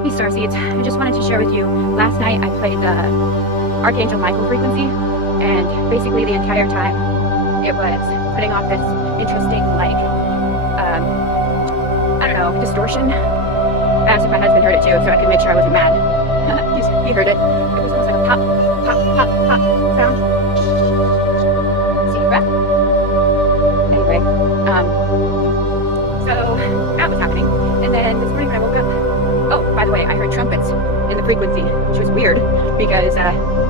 Hey Starseeds, I just wanted to share with you, last night I played the Archangel Michael frequency, and basically the entire time it was putting off this interesting, I don't know, distortion. I asked if my husband heard it too, so I could make sure I wasn't mad. He heard it. It was almost like a pop, pop, pop, pop sound. See your breath? Anyway, so that was happening, and then this morning when I woke up, oh, by the way, I heard trumpets in the frequency, which was weird because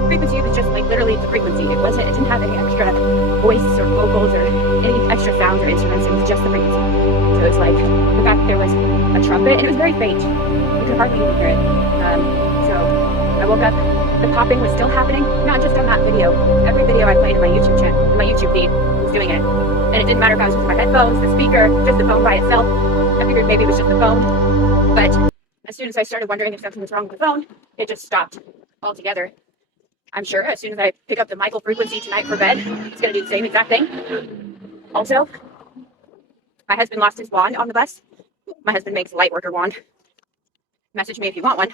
frequency was just like literally the frequency. It didn't have any extra voice or vocals or any extra sounds or instruments. It was just the frequency. So it was like the fact that there was a trumpet, and it was very faint. You could hardly even hear it. So I woke up. The popping was still happening, not just on that video. Every video I played in my YouTube channel, my YouTube feed, was doing it. And it didn't matter if I was using my headphones, the speaker, just the phone by itself. I figured maybe it was just the phone, but as soon as I started wondering if something was wrong with the phone, it just stopped altogether. I'm sure as soon as I pick up the Michael frequency tonight for bed, it's going to do the same exact thing. Also, my husband lost his wand on the bus. My husband makes a light worker wand. Message me if you want one.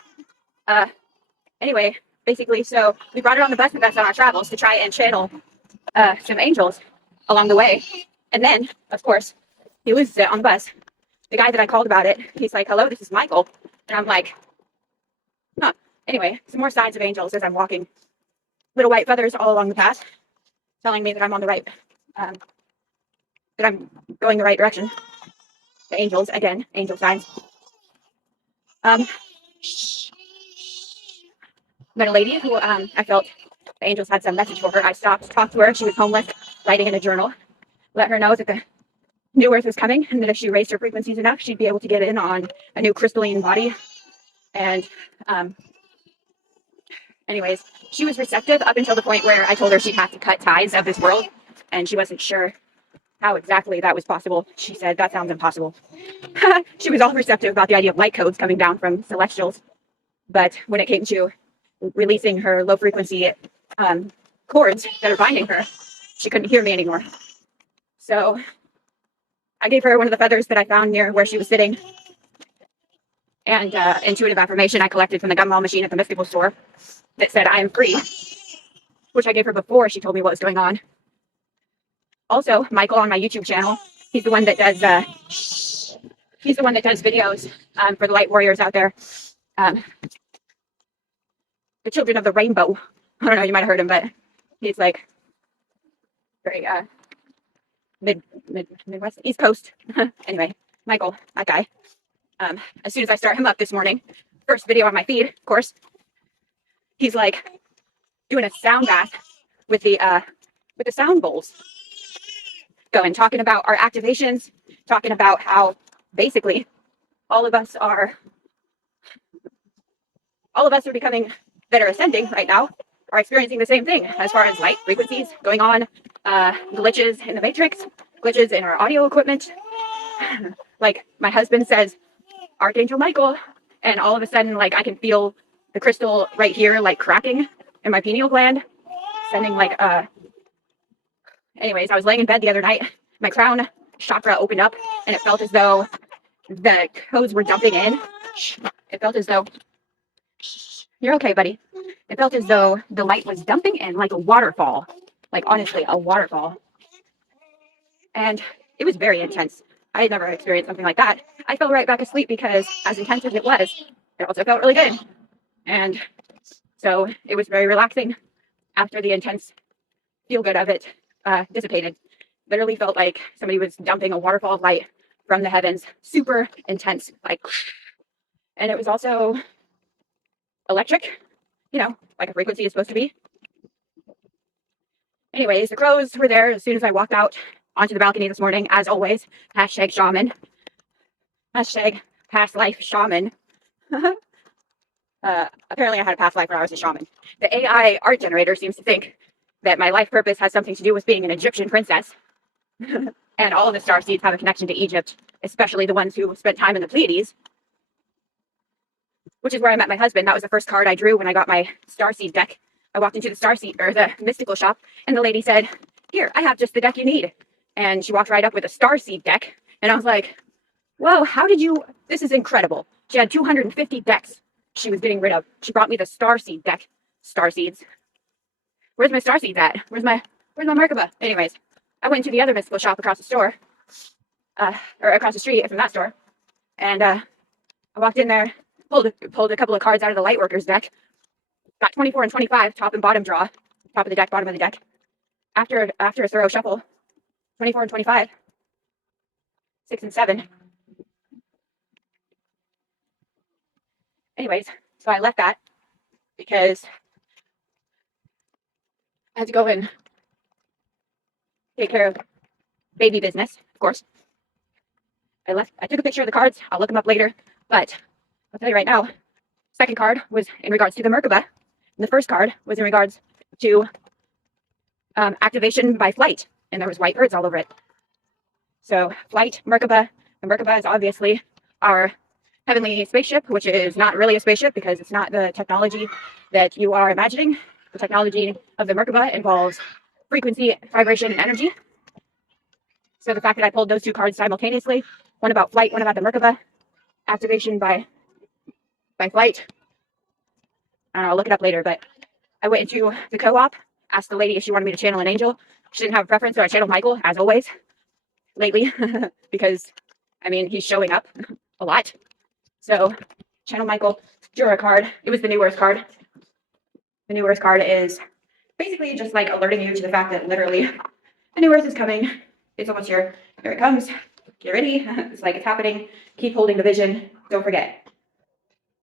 Anyway, basically, so we brought it on the bus with us on our travels to try and channel some angels along the way. And then, of course, he loses it on the bus. The guy that I called about it, he's like, "Hello, this is Michael." And I'm like, huh. Anyway, some more signs of angels as I'm walking. Little white feathers all along the path, telling me that I'm on the right, that I'm going the right direction. The angels, again, angel signs. Met a lady who I felt the angels had some message for her. I stopped, talked to her. She was homeless, writing in a journal. Let her know that the new earth was coming, and that if she raised her frequencies enough, she'd be able to get in on a new crystalline body. And anyways, she was receptive up until the point where I told her she'd have to cut ties of this world, and she wasn't sure how exactly that was possible. She said, "That sounds impossible." She was all receptive about the idea of light codes coming down from celestials, but when it came to releasing her low frequency cords that are binding her, she couldn't hear me anymore. So I gave her one of the feathers that I found near where she was sitting, and intuitive affirmation I collected from the gumball machine at the mystical store that said, "I am free," which I gave her before she told me what was going on. Also, Michael on my YouTube channel, he's the one that does videos for the light warriors out there. The Children of the Rainbow. I don't know, you might have heard him, but he's like very Midwest, East Coast. Anyway, Michael, that guy. As soon as I start him up this morning, first video on my feed, of course, he's like doing a sound bath with the sound bowls, going talking about our activations, talking about how basically all of us are becoming, that are ascending right now, are experiencing the same thing as far as light frequencies going on, glitches in the matrix, glitches in our audio equipment. Like my husband says, "Archangel Michael," and all of a sudden, like I can feel the crystal right here, like cracking in my pineal gland, sending like anyways, I was laying in bed the other night, my crown chakra opened up, and it felt as though the codes were dumping in. It felt as though, you're okay, buddy. It felt as though the light was dumping in like a waterfall, like honestly, a waterfall. And it was very intense. I had never experienced something like that. I fell right back asleep because as intense as it was, it also felt really good. And so it was very relaxing after the intense feel good of it dissipated. Literally felt like somebody was dumping a waterfall of light from the heavens, super intense, like, and it was also electric, you know, like a frequency is supposed to be. Anyways, the crows were there as soon as I walked out onto the balcony this morning, as always. Hashtag shaman. Hashtag past life shaman. Apparently I had a past life where I was a shaman. The AI art generator seems to think that my life purpose has something to do with being an Egyptian princess. And all of the starseeds have a connection to Egypt, especially the ones who spent time in the Pleiades, which is where I met my husband. That was the first card I drew when I got my starseed deck. I walked into the starseed, or the mystical shop, and the lady said, "Here, I have just the deck you need." And she walked right up with a starseed deck, and I was like, "Whoa, how did you, this is incredible." She had 250 decks she was getting rid of. She brought me the Starseed deck. Starseeds. Where's my Starseeds at? Where's my Merkaba? Anyways, I went to the other mystical shop across the store, or across the street from that store, and I walked in there, pulled a couple of cards out of the Lightworkers deck, got 24 and 25, top and bottom draw, top of the deck, bottom of the deck. After a thorough shuffle, 24 and 25, 6 and 7. Anyways, so I left that because I had to go and take care of baby business, of course. I took a picture of the cards. I'll look them up later. But I'll tell you right now, second card was in regards to the Merkaba. And the first card was in regards to activation by flight. And there was white birds all over it. So flight, Merkaba. The Merkaba is obviously our heavenly spaceship, which is not really a spaceship because it's not the technology that you are imagining. The technology of the Merkaba involves frequency, vibration, and energy. So the fact that I pulled those two cards simultaneously, one about flight, one about the Merkaba, activation by flight. I don't know, I'll look it up later, but I went into the co-op, asked the lady if she wanted me to channel an angel. She didn't have a preference, so I channeled Michael, as always, lately, because, I mean, he's showing up a lot. So, channel Michael, drew a card. It was the New Earth card. The New Earth card is basically just like alerting you to the fact that literally the New Earth is coming. It's almost here. Here it comes. Get ready. It's like it's happening. Keep holding the vision. Don't forget.